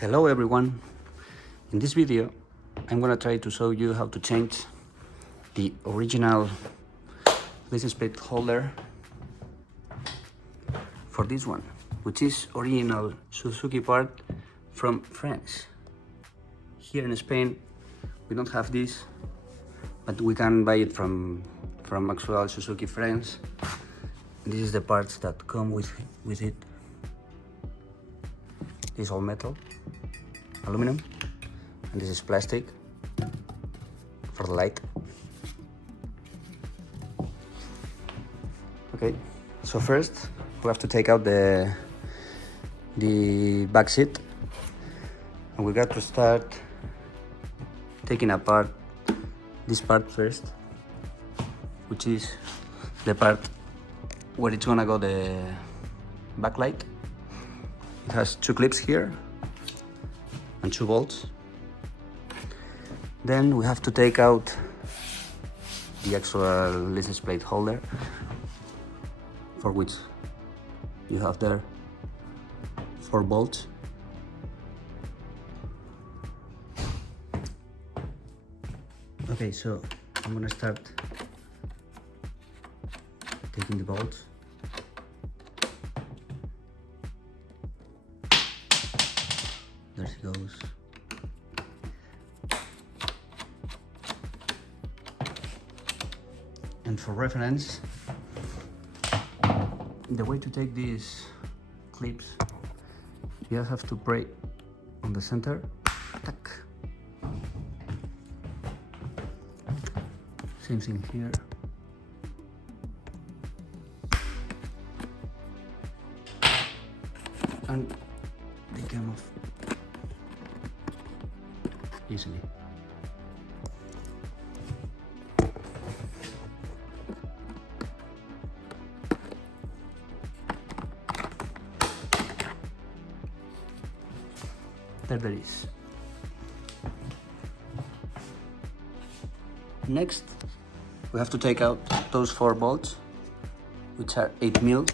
Hello everyone. In this video I'm gonna try to show you how to change the original license plate holder for this one, which is original Suzuki part from France. Here in Spain we don't have this, but we can buy it from actual Suzuki France. And this is the parts that come with it. This is all metal, aluminum, and this is plastic for the light. Okay, so first we have to take out the back seat, and we got to start taking apart this part first, which is the part where it's gonna go the backlight. It has two clips here and two bolts. Then we have to take out the actual license plate holder, for which you have there 4 bolts. Okay, so I'm gonna start taking the bolts. There she goes. And for reference, the way to take these clips, you have to pray on the center. Tack. Same thing here. And they come off easily. There is. Next, we have to take out those 4 bolts, which are 8mm.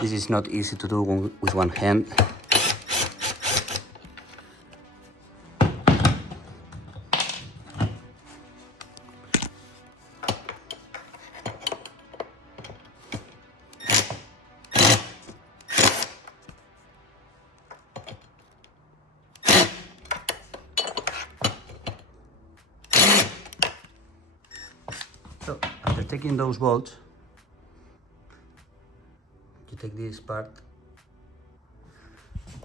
This is not easy to do with one hand. So after taking those bolts, you take this part,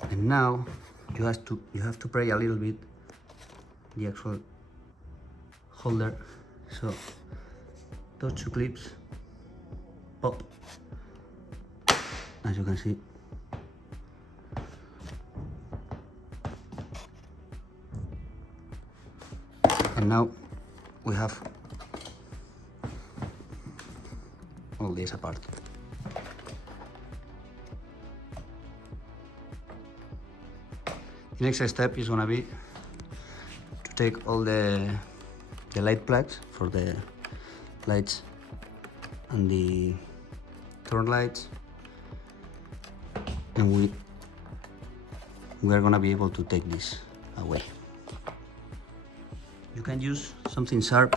and now you have to pray a little bit the actual holder, so those 2 clips pop, as you can see. And now we have all this apart. The next step is gonna be to take all the light plugs for the lights and the turn lights, and we are gonna be able to take this away. You can use something sharp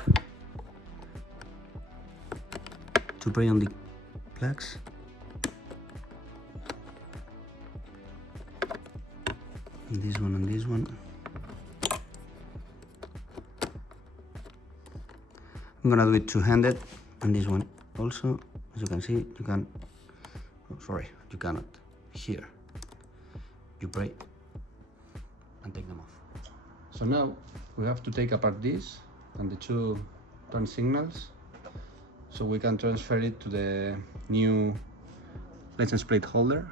to pray on the plugs. And this one and this one. I'm gonna do it two-handed, and this one also. As you can see, you can, oh, sorry, you cannot. Here, you pray and take them off. So now we have to take apart this and the 2 turn signals, so we can transfer it to the new license plate holder.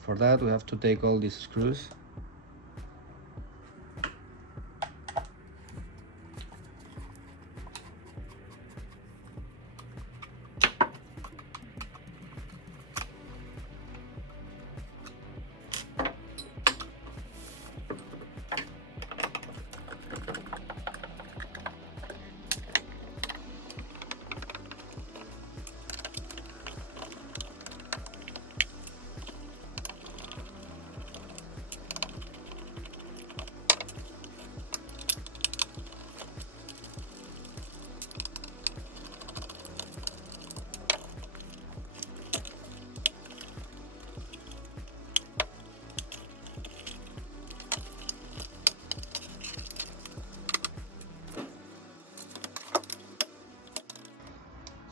For that, we have to take all these screws.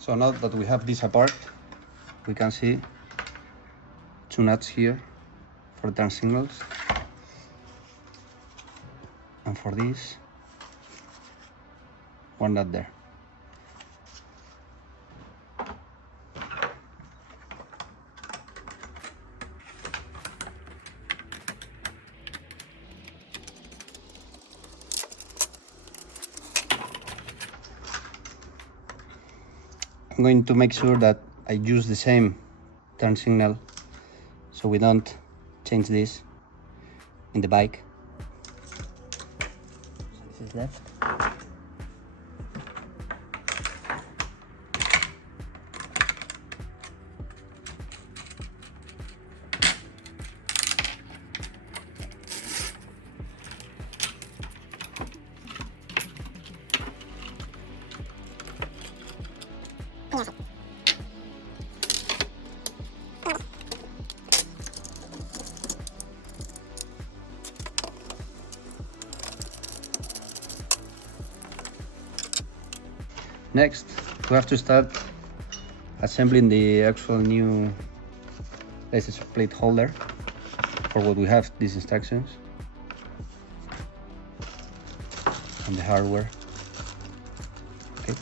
So now that we have this apart, we can see 2 nuts here for turn signals, and for this, 1 nut there. I'm going to make sure that I use the same turn signal so we don't change this in the bike. So this is left. Next, we have to start assembling the actual new license plate holder for what we have, these instructions and the hardware. Okay.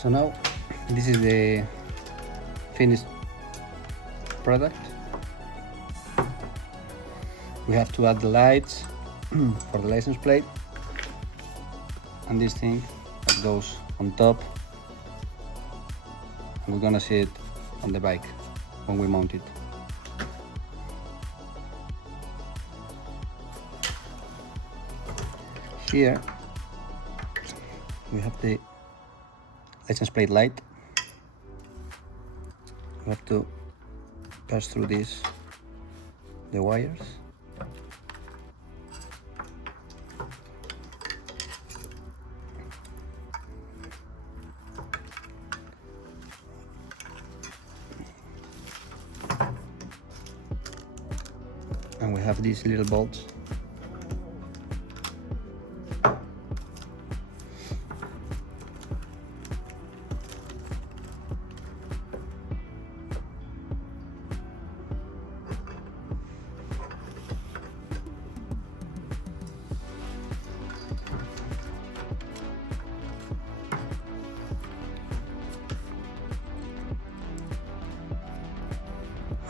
So now this is the finished product. We have to add the lights for the license plate and this thing that goes on top, and we're gonna see it on the bike when we mount it. Here we have the license plate light. We have to pass through the wires. And we have these little bolts.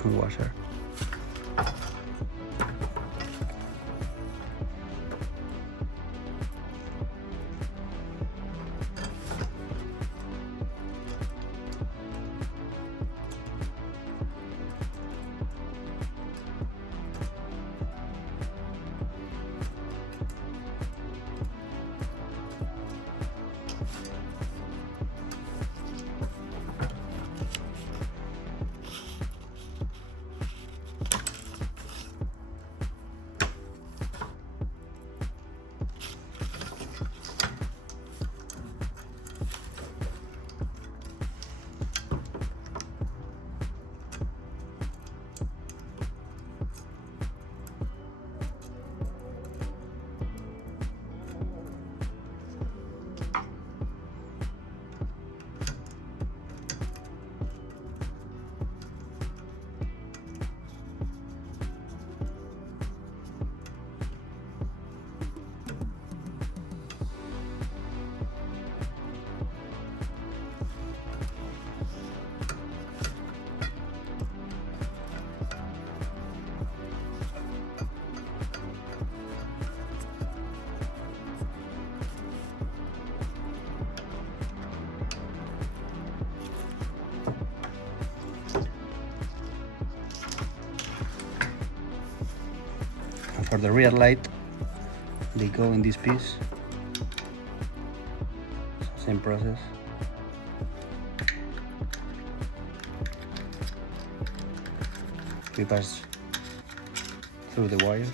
And washer. And for the rear light, they go in this piece. Same process. We pass through the wires.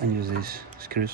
And use these screws.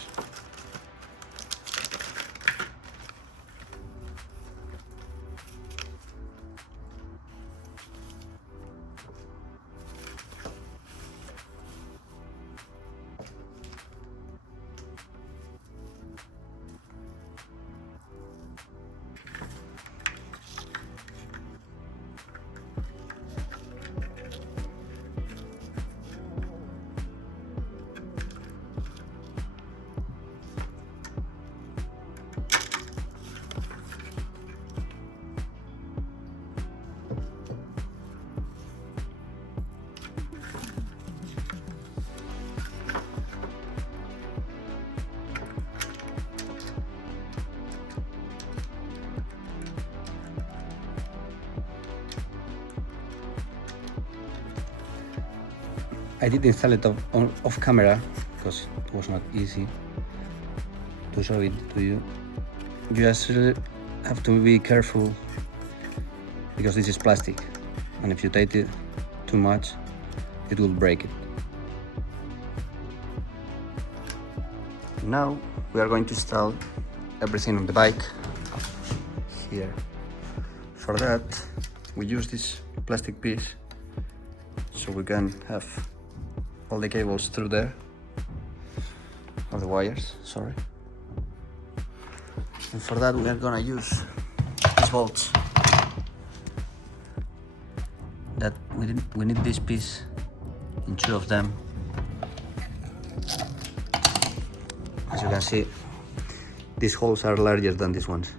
I did install it off camera because it was not easy to show it to you. You just have to be careful because this is plastic, and if you tighten it too much, it will break it. Now we are going to install everything on the bike here. For that, we use this plastic piece so we can have all the cables through there, or the wires, sorry. And for that we are gonna use these bolts. we need this piece in two of them. As you can see, these holes are larger than these ones.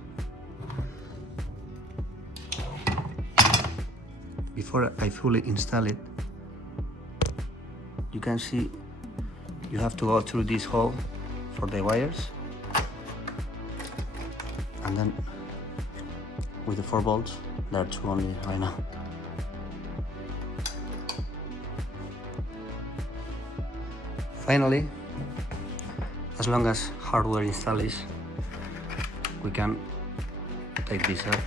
Before I fully install it, you can see you have to go through this hole for the wires, and then with the 4 bolts, there are 2 only right now. Finally, as long as hardware install is, we can take this up.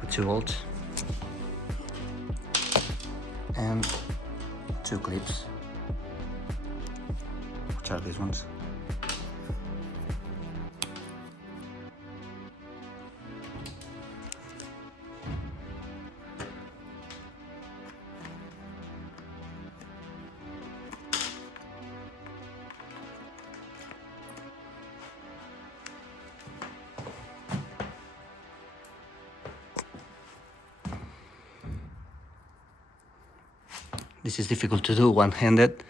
With 2 bolts and 2 clips, which are these ones. This is difficult to do one-handed.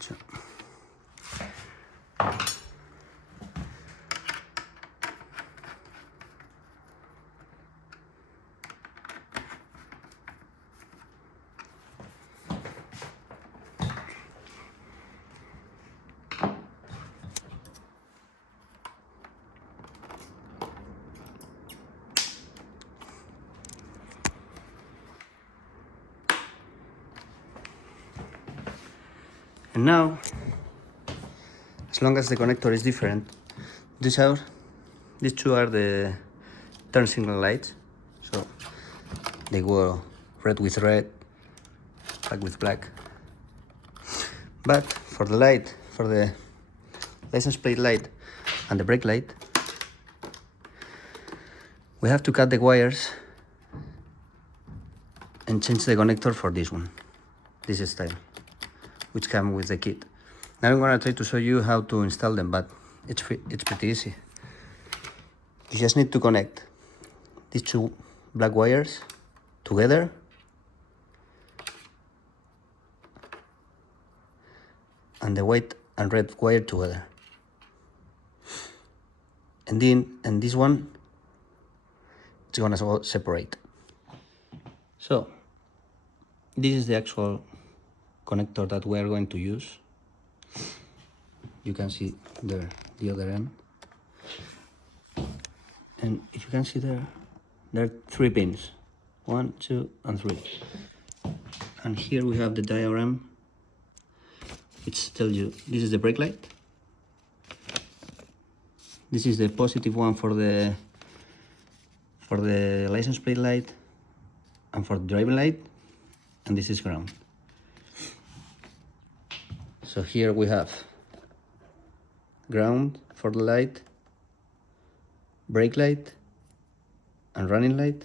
So, and now, as long as the connector is different, these two are the turn signal lights. So they go red with red, black with black. But for the light, for the license plate light and the brake light, we have to cut the wires and change the connector for this one, this style, which come with the kit. Now I'm gonna try to show you how to install them, but it's pretty easy. You just need to connect these 2 black wires together, and the white and red wire together, and this one, it's gonna separate. So this is the actual connector that we are going to use. You can see there the other end, and if you can see there are 3 pins, 1, 2, and 3. And here we have the diagram. It tells you this is the brake light, this is the positive one for the license plate light and for the driving light, and this is ground. So here we have ground for the light, brake light, and running light,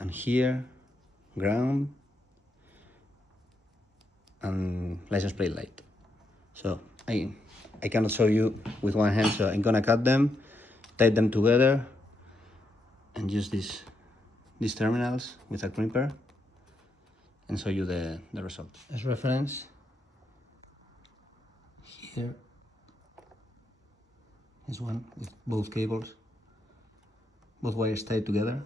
and here ground and license plate light. So I cannot show you with one hand, so I'm gonna cut them, tie them together, and use these terminals with a crimper and show you the result. As reference, here is one with both cables, both wires tied together.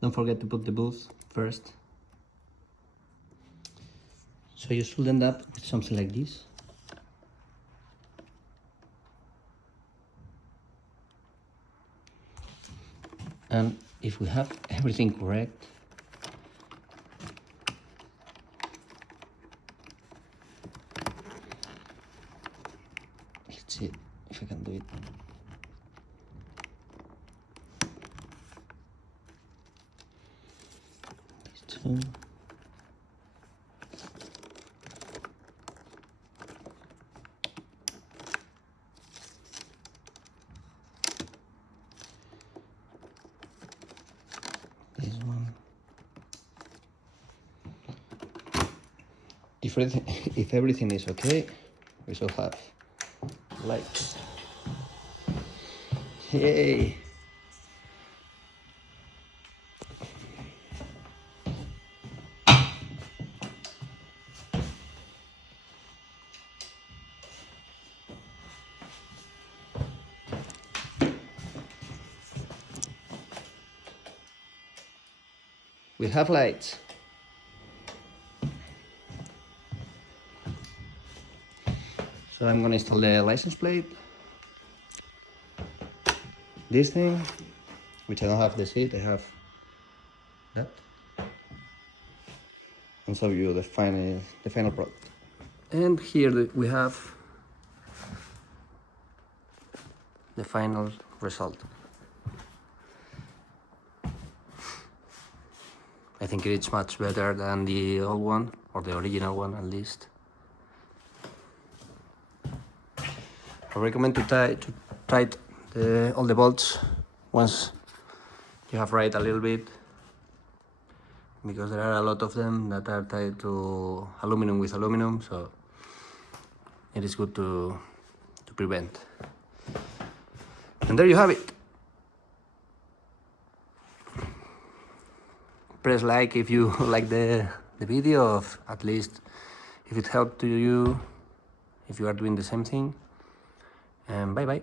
Don't forget to put the booth first. So you should end up with something like this. And if we have everything correct, let's see if I can do it. thing. This one. If everything is okay, we shall have lights. Yay! We have lights. So I'm gonna install the license plate. This thing, which I don't have the seat, I have that. And show you the final product. And here we have the final result. I think it's much better than the old one, or the original one at least. I recommend to tighten all the bolts once you have right a little bit, because there are a lot of them that are tied to aluminum with aluminum, so it is good to prevent. And there you have it. Press like if you like the video, at least if it helped to you, if you are doing the same thing. And bye bye.